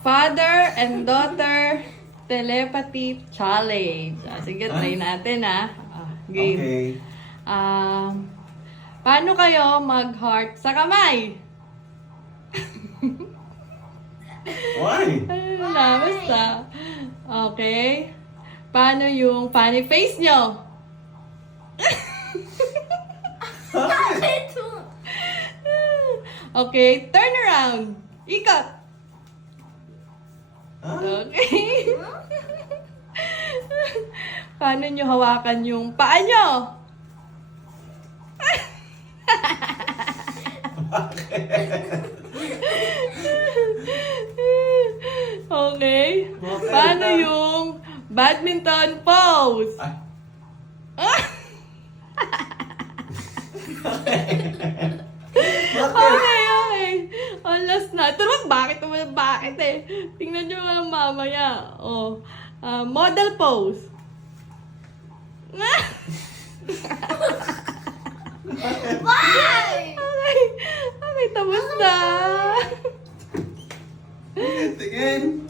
Father and Daughter Telepathy Challenge. Ah, sige, try natin ah. Uh, ah game. Okay. Um, uh, paano kayo mag-heart sa kamay? Why? Ano nah, Okay. Paano yung funny face nyo? okay, turn around. Ikat. Huh? Okay. Paano nyo hawakan yung paa nyo? okay. Paano yung badminton pose? Ah. Ito naman, bakit Ito naman yung bakit? bakit eh? Tingnan nyo nga lang mamaya. Yeah. Oh. Uh, model pose. Why? okay. Okay, okay tapos na. Again.